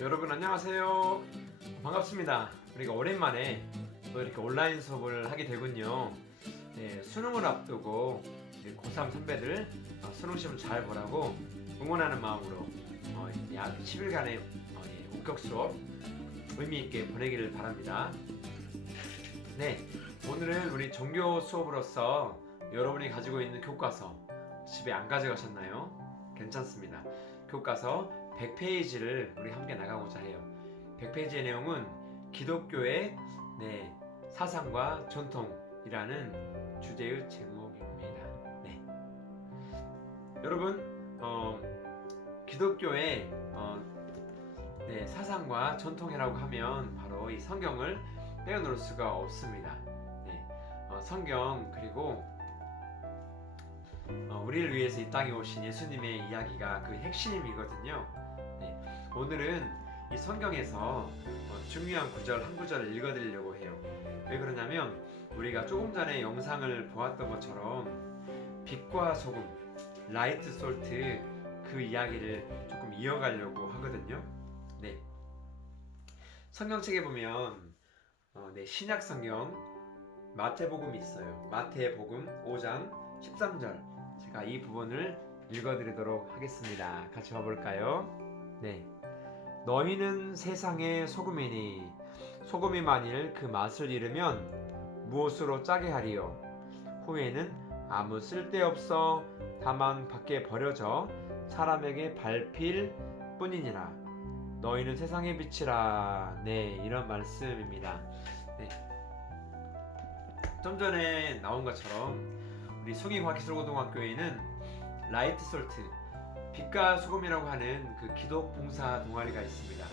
여러분 안녕하세요. 반갑습니다. 우리가 오랜만에 또 이렇게 온라인 수업을 하게 되군요. 네, 수능을 앞두고 고3 선배들 수능 시험 잘 보라고 응원하는 마음으로 약 10일간의 본격 수업 의미 있게 보내기를 바랍니다. 네, 오늘은 우리 종교 수업으로서 여러분이 가지고 있는 교과서 집에 안 가져가셨나요? 괜찮습니다. 교과서 100페이지를 우리 함께 나가고자 해요. 100페이지의 내용은 기독교의 사상과 전통이라는 주제의 제목입니다. 네. 여러분, 기독교의 사상과 전통이라고 하면 바로 이 성경을 빼어놓을 수가 없습니다. 성경 그리고 우리를 위해서 이 땅에 오신 예수님의 이야기가 그 핵심이거든요. 오늘은 이 성경에서 중요한 구절 한 구절을 읽어드리려고 해요. 왜 그러냐면 우리가 조금 전에 영상을 보았던 것처럼 빛과 소금, 라이트 솔트 그 이야기를 조금 이어가려고 하거든요. 성경책에 보면 신약 성경 마태복음이 있어요. 마태복음 5장 13절 제가 이 부분을 읽어드리도록 하겠습니다. 같이 봐볼까요? 너희는 세상의 소금이니 소금이 만일 그 맛을 잃으면 무엇으로 짜게 하리요? 후에는 아무 쓸데없어 다만 밖에 버려져 사람에게 밟힐 뿐이니라. 너희는 세상의 빛이라. 이런 말씀입니다. 좀 전에 나온 것처럼 우리 송이과기술고등학교에는 라이트 솔트, 빛과 소금이라고 하는 그 기독 봉사 동아리가 있습니다.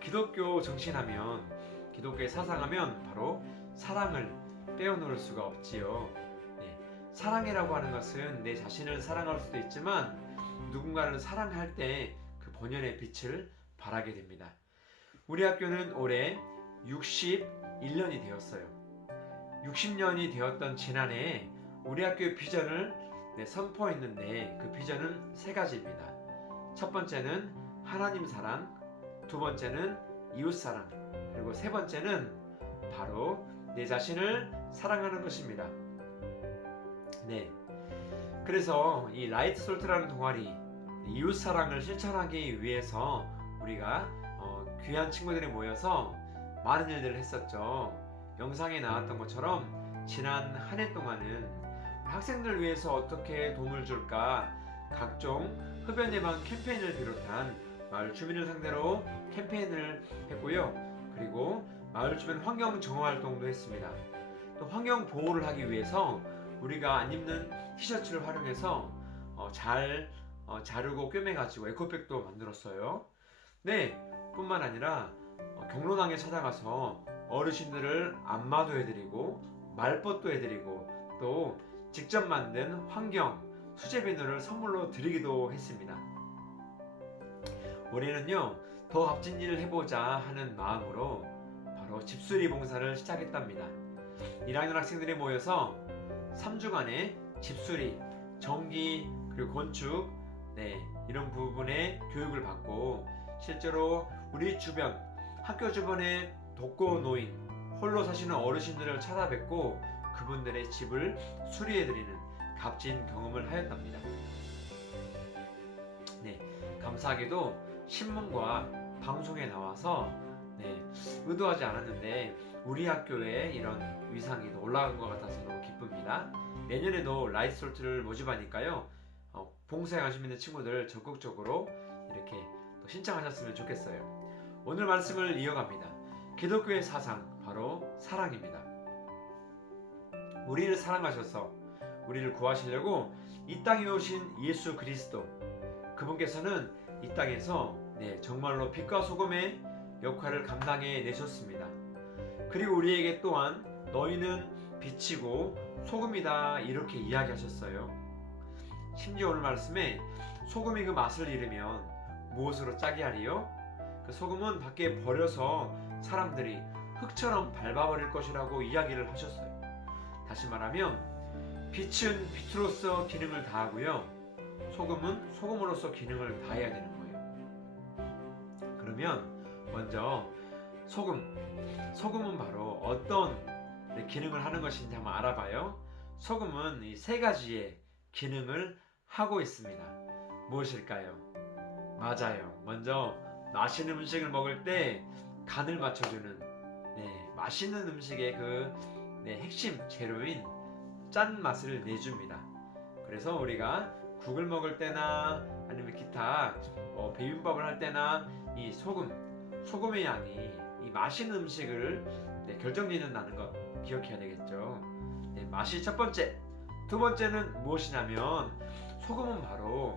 기독교 정신하면, 기독교의 사상하면 바로 사랑을 빼어놓을 수가 없지요. 사랑이라고 하는 것은 내 자신을 사랑할 수도 있지만 누군가를 사랑할 때 그 본연의 빛을 발하게 됩니다. 우리 학교는 올해 61년이 되었어요. 60년이 되었던 지난해에 우리 학교의 비전을 선포했는데 그 비전은 세 가지입니다. 첫 번째는 하나님 사랑, 두 번째는 이웃 사랑, 그리고 세 번째는 바로 내 자신을 사랑하는 것입니다. 그래서 이 라이트 솔트라는 동아리, 이웃 사랑을 실천하기 위해서 우리가 귀한 친구들이 모여서 많은 일들을 했었죠. 영상에 나왔던 것처럼 지난 한 해 동안은 학생들 위해서 어떻게 도움을 줄까 각종 흡연 예방 캠페인을 비롯한 마을 주민을 상대로 캠페인을 했고요. 그리고 마을 주변 환경 정화 활동도 했습니다. 또 환경 보호를 하기 위해서 우리가 안 입는 티셔츠를 활용해서 잘 자르고 꿰매가지고 에코백도 만들었어요. 뿐만 아니라 경로당에 찾아가서 어르신들을 안마도 해드리고 말벗도 해드리고 또 직접 만든 환경 수제 비누를 선물로 드리기도 했습니다. 올해는요 더 값진 일을 해보자 하는 마음으로 바로 집수리 봉사를 시작했답니다. 1학년 학생들이 모여서 3주간의 집수리, 전기 그리고 건축 이런 부분의 교육을 받고 실제로 우리 주변 학교 주변에 독거노인 홀로 사시는 어르신들을 찾아뵙고 그분들의 집을 수리해드리는 값진 경험을 하였답니다. 감사하게도 신문과 방송에 나와서 의도하지 않았는데 우리 학교에 이런 위상이 더 올라간 것 같아서 너무 기쁩니다. 내년에도 라이트 솔트를 모집하니까요 봉사에 관심 있는 친구들 적극적으로 이렇게 또 신청하셨으면 좋겠어요. 오늘 말씀을 이어갑니다. 기독교의 사상 바로 사랑입니다. 우리를 사랑하셔서 우리를 구하시려고 이 땅에 오신 예수 그리스도, 그분께서는 이 땅에서 정말로 빛과 소금의 역할을 감당해 내셨습니다. 그리고 우리에게 또한 너희는 빛이고 소금이다 이렇게 이야기하셨어요. 심지어 오늘 말씀에 소금이 그 맛을 잃으면 무엇으로 짜게 하리요? 그 소금은 밖에 버려서 사람들이 흙처럼 밟아버릴 것이라고 이야기를 하셨어요. 다시 말하면 빛은 빛으로서 기능을 다하고요 소금은 소금으로서 기능을 다해야 되는 거예요. 그러면 먼저 소금은 바로 어떤 기능을 하는 것인지 한번 알아봐요. 소금은 이 세 가지의 기능을 하고 있습니다. 무엇일까요? 맞아요. 먼저 맛있는 음식을 먹을 때 간을 맞춰주는 맛있는 음식의 핵심 재료인 짠 맛을 내줍니다. 그래서 우리가 국을 먹을 때나 아니면 기타 비빔밥을 할 때나 이 소금의 양이 이 맛있는 음식을 결정짓는다는 것 기억해야 되겠죠. 맛이 첫 번째. 두 번째는 무엇이냐면 소금은 바로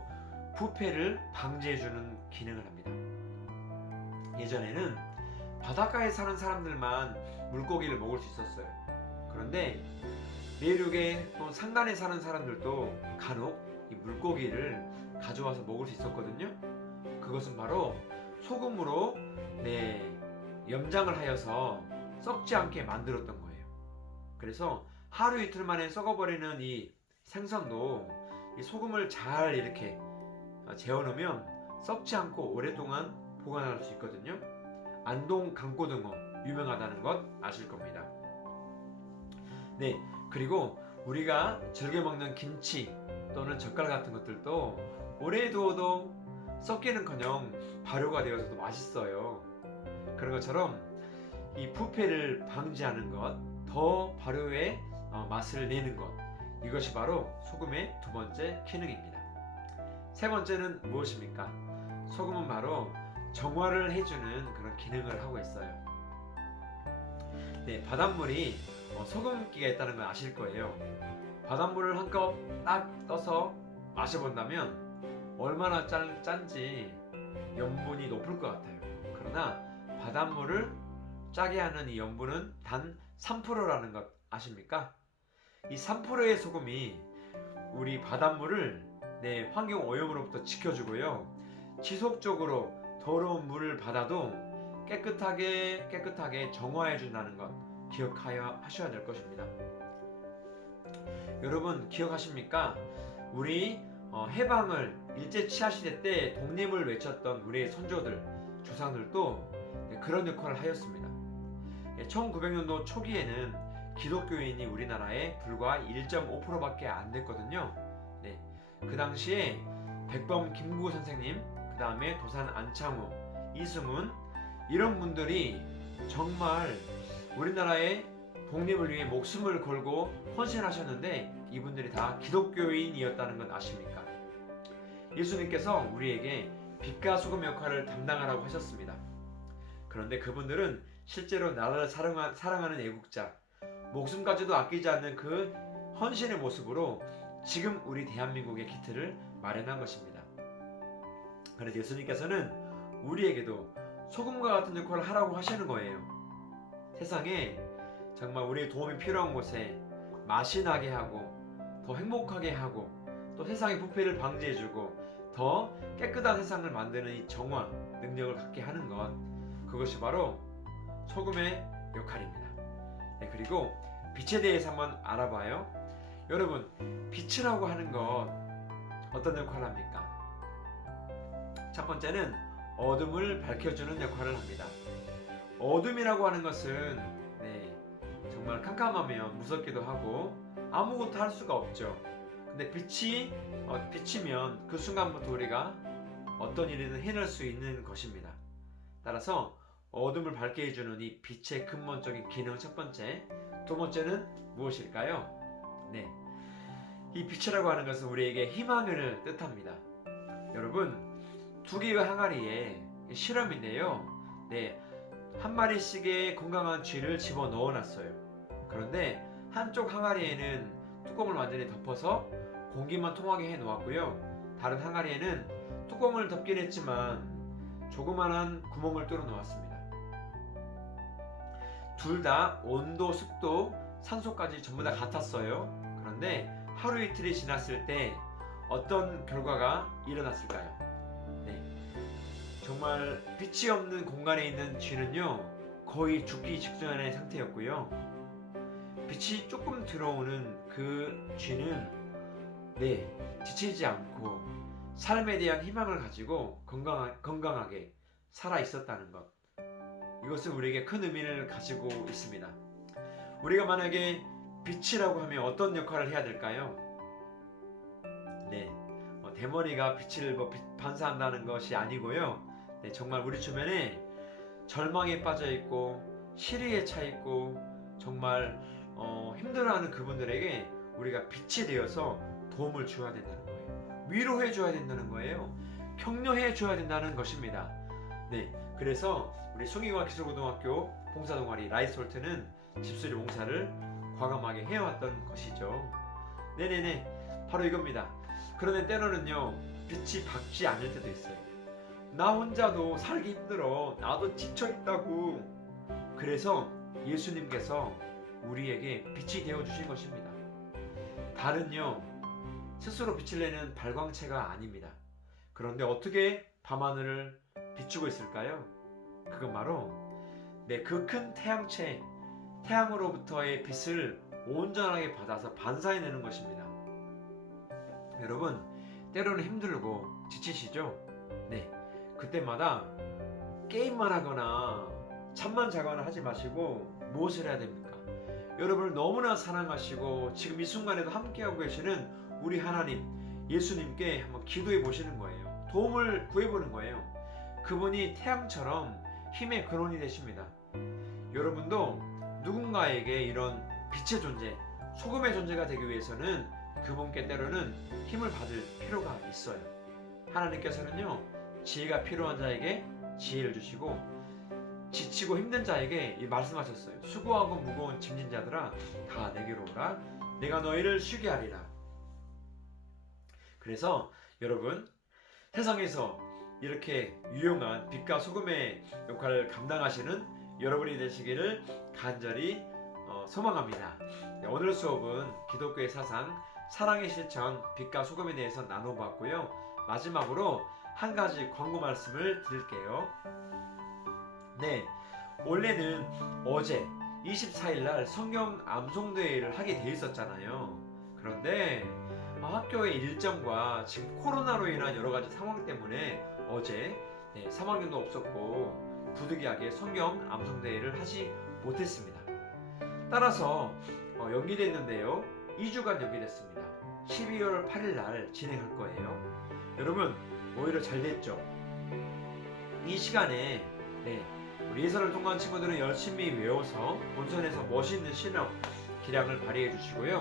부패를 방지해주는 기능을 합니다. 예전에는 바닷가에 사는 사람들만 물고기를 먹을 수 있었어요. 그런데 내륙에 또 산간에 사는 사람들도 간혹 이 물고기를 가져와서 먹을 수 있었거든요. 그것은 바로 소금으로 염장을 하여서 썩지 않게 만들었던 거예요. 그래서 하루 이틀 만에 썩어버리는 이 생선도 이 소금을 잘 이렇게 재워놓으면 썩지 않고 오랫동안 보관할 수 있거든요. 안동 강고등어 유명하다는 것 아실 겁니다. 그리고 우리가 즐겨 먹는 김치 또는 젓갈 같은 것들도 오래 두어도 썩기는커녕 발효가 되어서도 맛있어요. 그런 것처럼 이 부패를 방지하는 것, 더 발효의 맛을 내는 것, 이것이 바로 소금의 두 번째 기능입니다. 세 번째는 무엇입니까? 소금은 바로 정화를 해주는 그런 기능을 하고 있어요. 바닷물이 소금기가 있다는 걸 아실 거예요. 바닷물을 한 컵 딱 떠서 마셔본다면 얼마나 짠지 염분이 높을 것 같아요. 그러나 바닷물을 짜게 하는 이 염분은 단 3%라는 것 아십니까? 이 3%의 소금이 우리 바닷물을 환경 오염으로부터 지켜주고요. 지속적으로 더러운 물을 받아도 깨끗하게 정화해 준다는 것 기억하셔야 될 것입니다. 여러분 기억하십니까? 우리 해방을 일제치하시대 때 독립을 외쳤던 우리의 선조들, 조상들도 그런 역할을 하였습니다. 1900년도 초기에는 기독교인이 우리나라에 불과 1.5%밖에 안 됐거든요. 그 당시에 백범 김구 선생님, 그 다음에 도산 안창호, 이승훈 이런 분들이 정말 우리나라의 독립을 위해 목숨을 걸고 헌신하셨는데 이분들이 다 기독교인이었다는 건 아십니까? 예수님께서 우리에게 빛과 소금 역할을 담당하라고 하셨습니다. 그런데 그분들은 실제로 나라를 사랑하는 애국자, 목숨까지도 아끼지 않는 그 헌신의 모습으로 지금 우리 대한민국의 기틀을 마련한 것입니다. 그래서 예수님께서는 우리에게도 소금과 같은 역할을 하라고 하시는 거예요. 세상에 정말 우리의 도움이 필요한 곳에 맛이 나게 하고 더 행복하게 하고 또 세상의 부패를 방지해주고 더 깨끗한 세상을 만드는 이 정화 능력을 갖게 하는 것, 그것이 바로 소금의 역할입니다. 그리고 빛에 대해서 한번 알아봐요. 여러분, 빛이라고 하는 것 어떤 역할을 합니까? 첫 번째는 어둠을 밝혀주는 역할을 합니다. 어둠이라고 하는 것은 정말 캄캄하면 무섭기도 하고 아무것도 할 수가 없죠. 근데 빛이 비치면 그 순간부터 우리가 어떤 일이든 해낼 수 있는 것입니다. 따라서 어둠을 밝게 해주는 이 빛의 근본적인 기능 첫 번째. 두 번째는 무엇일까요? 이 빛이라고 하는 것은 우리에게 희망을 뜻합니다. 여러분, 두 개의 항아리에 실험인데요. 한 마리씩의 건강한 쥐를 집어 넣어놨어요. 그런데 한쪽 항아리에는 뚜껑을 완전히 덮어서 공기만 통하게 해 놓았고요. 다른 항아리에는 뚜껑을 덮긴 했지만 조그만한 구멍을 뚫어 놓았습니다. 둘 다 온도, 습도, 산소까지 전부 다 같았어요. 그런데 하루 이틀이 지났을 때 어떤 결과가 일어났을까요? 정말 빛이 없는 공간에 있는 쥐는요, 거의 죽기 직전의 상태였고요. 빛이 조금 들어오는 그 쥐는 지치지 않고 삶에 대한 희망을 가지고 건강하게 살아 있었다는 것. 이것은 우리에게 큰 의미를 가지고 있습니다. 우리가 만약에 빛이라고 하면 어떤 역할을 해야 될까요? 네, 대머리가 빛을 반사한다는 것이 아니고요. 네, 정말 우리 주변에 절망에 빠져 있고 시리에 차 있고 정말 힘들어하는 그분들에게 우리가 빛이 되어서 도움을 주어야 된다는 거예요. 위로해 줘야 된다는 거예요. 격려해 줘야 된다는 것입니다. 네, 그래서 우리 숭이과 기술고등학교 봉사동아리 라이트솔트는 집수리 봉사를 과감하게 해왔던 것이죠. 네네네, 바로 이겁니다. 그런데 때로는요, 빛이 밝지 않을 때도 있어요. 나 혼자도 살기 힘들어. 나도 지쳐있다고. 그래서 예수님께서 우리에게 빛이 되어주신 것입니다. 달은요, 스스로 빛을 내는 발광체가 아닙니다. 그런데 어떻게 밤하늘을 비추고 있을까요? 그건 바로 그 큰 태양체, 태양으로부터의 빛을 온전하게 받아서 반사해내는 것입니다. 여러분, 때로는 힘들고 지치시죠? 네, 그때마다 게임만 하거나 잠만 자거나 하지 마시고 무엇을 해야 됩니까? 여러분을 너무나 사랑하시고 지금 이 순간에도 함께하고 계시는 우리 하나님, 예수님께 한번 기도해 보시는 거예요. 도움을 구해보는 거예요. 그분이 태양처럼 힘의 근원이 되십니다. 여러분도 누군가에게 이런 빛의 존재, 소금의 존재가 되기 위해서는 그분께 때로는 힘을 받을 필요가 있어요. 하나님께서는요, 지혜가 필요한 자에게 지혜를 주시고 지치고 힘든 자에게 말씀하셨어요. 수고하고 무거운 짐진 자들아 다 내게로 오라. 내가 너희를 쉬게 하리라. 그래서 여러분, 세상에서 이렇게 유용한 빛과 소금의 역할을 감당하시는 여러분이 되시기를 간절히 소망합니다. 오늘 수업은 기독교의 사상, 사랑의 실천, 빛과 소금에 대해서 나눠봤고요. 마지막으로 한 가지 광고 말씀을 드릴게요. 네, 원래는 어제 24일날 성경 암송대회를 하게 돼 있었잖아요. 그런데 학교의 일정과 지금 코로나로 인한 여러 가지 상황 때문에 어제 3학년도 없었고 부득이하게 성경 암송대회를 하지 못했습니다. 따라서 연기됐는데요, 2주간 연기됐습니다. 12월 8일날 진행할 거예요. 여러분, 오히려 잘 됐죠? 이 시간에 우리 예선을 통과한 친구들은 열심히 외워서 본선에서 멋있는 실력, 기량을 발휘해 주시고요.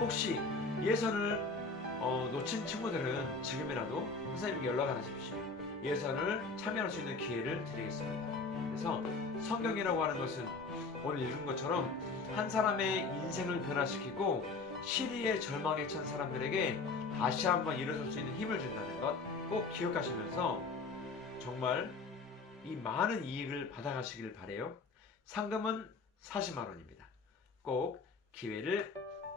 혹시 예선을 놓친 친구들은 지금이라도 선생님께 연락을 하십시오. 예선을 참여할 수 있는 기회를 드리겠습니다. 그래서 성경이라고 하는 것은 오늘 읽은 것처럼 한 사람의 인생을 변화시키고 시리에 절망에 찬 사람들에게 다시 한번 일어설 수 있는 힘을 준다는 것 꼭 기억하시면서 정말 이 많은 이익을 받아가시길 바래요. 상금은 40만 원입니다. 꼭 기회를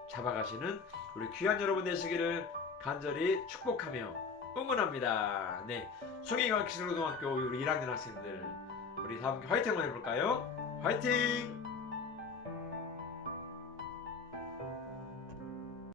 잡아가시는 우리 귀한 여러분 되시기를 간절히 축복하며 응원합니다. 네, 숭이과 기술고등학교 우리 1학년 학생들, 우리 다 함께 화이팅 한번 해볼까요? 화이팅!